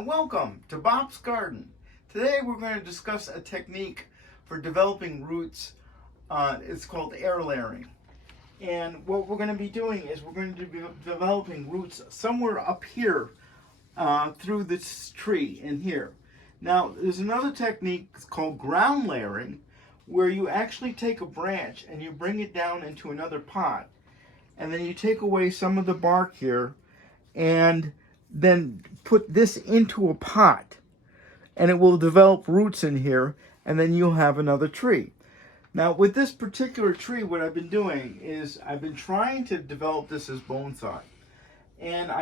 and welcome to Bob's Garden. Today we're going to discuss a technique for developing roots. It's called air layering. And what we're going to be doing is we're going to be developing roots somewhere up here through this tree in here. Now there's another technique called ground layering where you actually take a branch and you bring it down into another pot. And then you take away some of the bark here and then put this into a pot, and it will develop roots in here, and then you'll have another tree. Now with this particular tree, what I've been doing is I've been trying to develop this as bonsai, and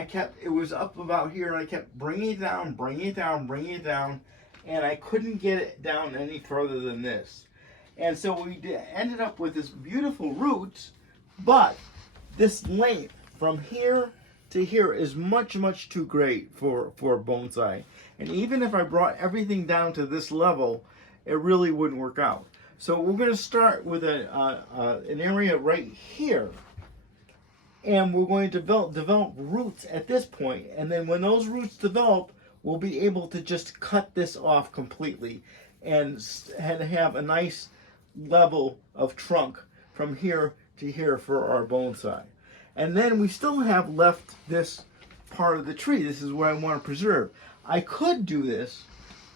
it was up about here, and I kept bringing it down, and I couldn't get it down any further than this. And so we ended up with this beautiful roots, but this length from here to here is much too great for bonsai. And even if I brought everything down to this level, it really wouldn't work out. So we're going to start with an area right here, and we're going to develop roots at this point. And then when those roots develop, we'll be able to just cut this off completely and have a nice level of trunk from here to here for our bonsai. And then we still have left this part of the tree. This is what I want to preserve. I could do this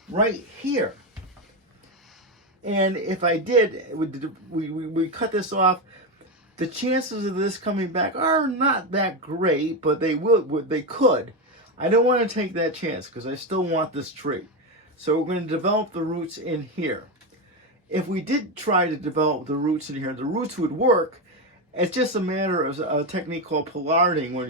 right here. And if I did, we cut this off. The chances of this coming back are not that great, but they could. I don't want to take that chance because I still want this tree. So we're going to develop the roots in here. If we did try to develop the roots in here, the roots would work. It's just a matter of a technique called pollarding, where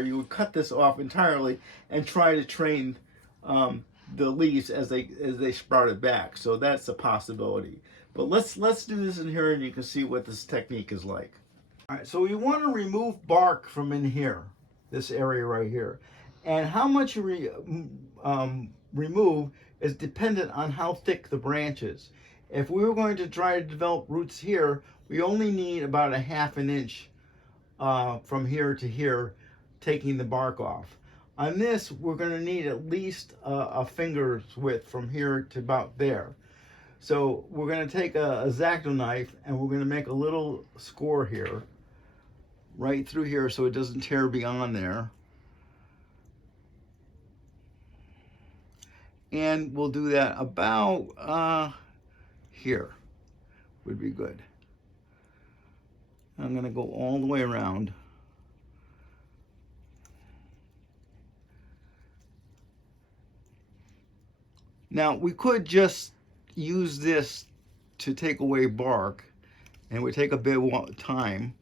you would cut this off entirely and try to train the leaves as they sprouted back. So that's a possibility. But let's do this in here, and you can see what this technique is like. All right, so we want to remove bark from in here, this area right here, and how much you remove is dependent on how thick the branch is. If we were going to try to develop roots here, we only need about a ½ inch from here to here, taking the bark off. On this, we're going to need at least a finger's width from here to about there. So we're going to take a X-Acto knife, and we're going to make a little score here, right through here, so it doesn't tear beyond there. And we'll do that about here would be good. I'm going to go all the way around. Now we could just use this to take away bark, and it would take a bit of time.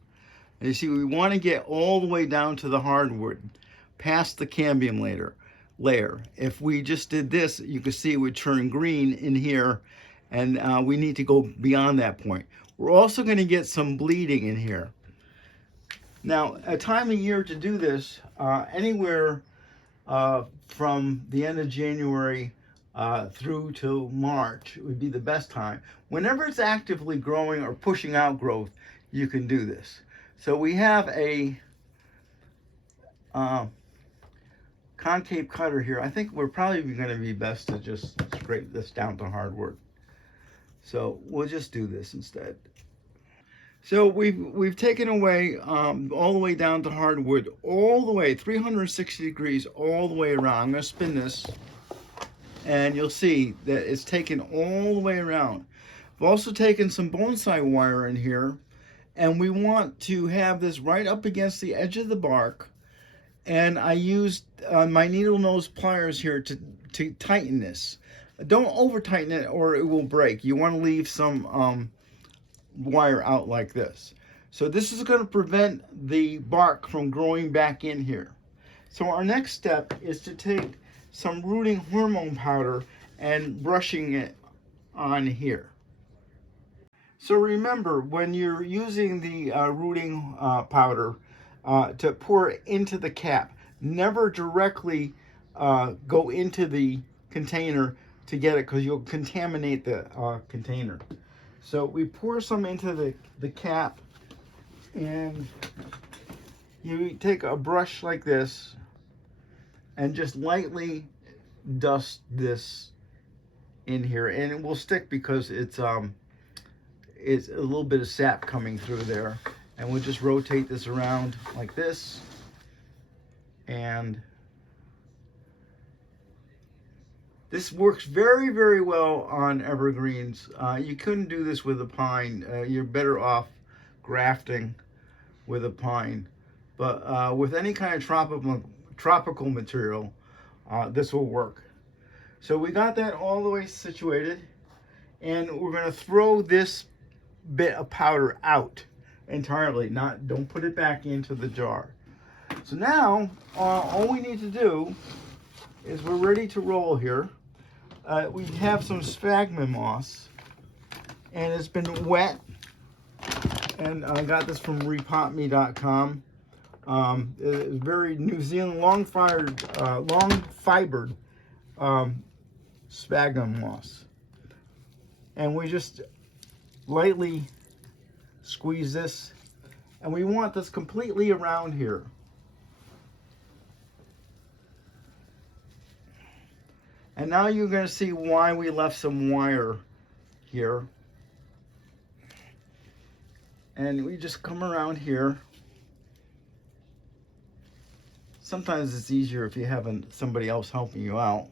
And you see, we want to get all the way down to the hardwood, past the cambium layer. If we just did this, you can see it would turn green in here, and we need to go beyond that point. We're also going to get some bleeding in here. Now, a time of year to do this, anywhere from the end of January through to March would be the best time. Whenever it's actively growing or pushing out growth, you can do this. So we have a concave cutter here. I think we're probably going to be best to just scrape this down to hardwood. So we'll just do this instead. So we've taken away all the way down to hardwood, all the way 360 degrees all the way around. I'm going to spin this, and you'll see that it's taken all the way around. I've also taken some bonsai wire in here, and we want to have this right up against the edge of the bark. And I used my needle nose pliers here to tighten this. Don't over tighten it or it will break. You want to leave some wire out like this. So this is going to prevent the bark from growing back in here. So our next step is to take some rooting hormone powder and brushing it on here. So remember, when you're using the rooting powder, to pour it into the cap, never directly go into the container to get it, because you'll contaminate the container. So we pour some into the cap, and you take a brush like this and just lightly dust this in here, and it will stick because it's a little bit of sap coming through there. And we'll just rotate this around like this, and this works very, very well on evergreens. You couldn't do this with a pine. You're better off grafting with a pine. But with any kind of tropical material, this will work. So we got that all the way situated, and we're going to throw this bit of powder out entirely. Don't put it back into the jar. So now all we need to do is we're ready to roll here. We have some sphagnum moss, and it's been wet, and I got this from repotme.com. It's very New Zealand long fibered sphagnum moss, and we just lightly squeeze this, and we want this completely around here. And now you're going to see why we left some wire here. And we just come around here. Sometimes it's easier if you have somebody else helping you out.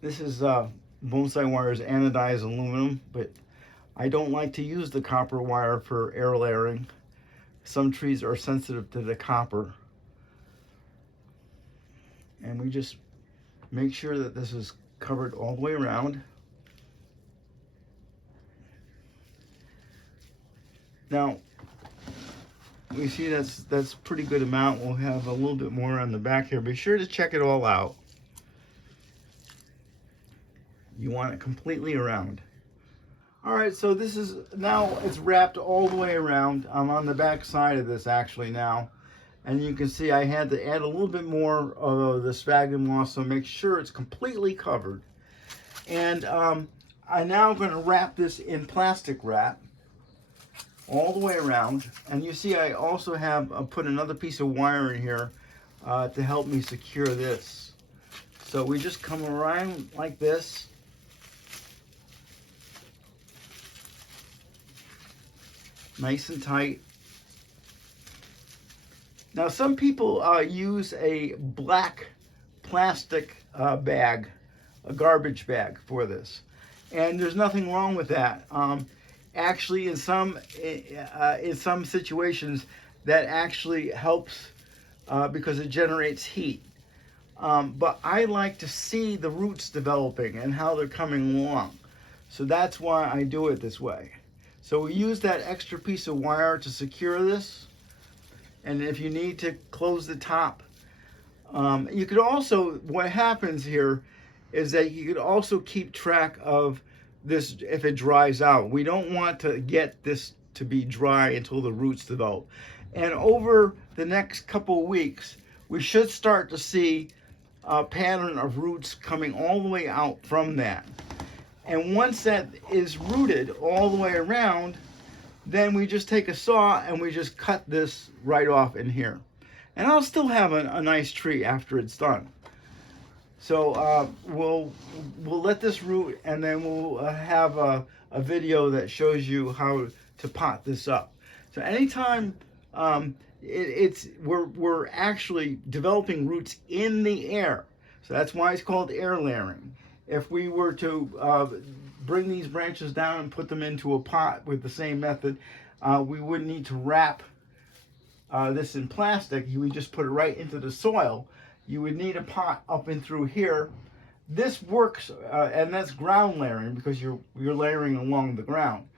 This is bonsai wire is anodized aluminum, but I don't like to use the copper wire for air layering. Some trees are sensitive to the copper. And we just make sure that this is covered all the way around. Now, we see that's pretty good amount. We'll have a little bit more on the back here. Be sure to check it all out. You want it completely around. All right, so this is now it's wrapped all the way around. I'm on the back side of this actually now. And you can see I had to add a little bit more of the sphagnum moss, so make sure it's completely covered. And I'm now going to wrap this in plastic wrap all the way around. And you see I also have put another piece of wire in here to help me secure this. So we just come around like this. Nice and tight. Now, some people use a black plastic bag, a garbage bag for this, and there's nothing wrong with that. Actually, in some situations, that actually helps because it generates heat. But I like to see the roots developing and how they're coming along, so that's why I do it this way. So we use that extra piece of wire to secure this. And if you need to close the top, you could also, what happens here is that you could also keep track of this if it dries out. We don't want to get this to be dry until the roots develop. And over the next couple of weeks, we should start to see a pattern of roots coming all the way out from that. And once that is rooted all the way around, then we just take a saw and we just cut this right off in here. And I'll still have a nice tree after it's done. So we'll let this root, and then we'll have a video that shows you how to pot this up. So anytime we're actually developing roots in the air. So that's why it's called air layering. If we were to bring these branches down and put them into a pot with the same method, we wouldn't need to wrap this in plastic. You would just put it right into the soil. You would need a pot up and through here. This works, and that's ground layering because you're layering along the ground.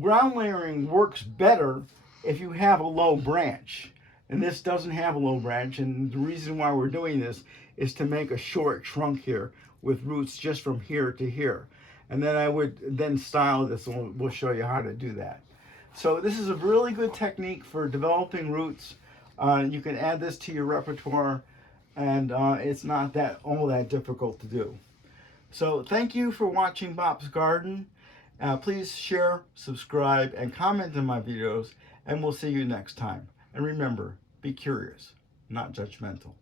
Ground layering works better if you have a low branch. And this doesn't have a low branch, and the reason why we're doing this is to make a short trunk here with roots just from here to here. And then I would then style this, and we'll show you how to do that. So this is a really good technique for developing roots. You can add this to your repertoire, and it's not all that difficult to do. So thank you for watching Bob's Garden. Please share, subscribe, and comment on my videos, and we'll see you next time. And remember, Be curious, not judgmental.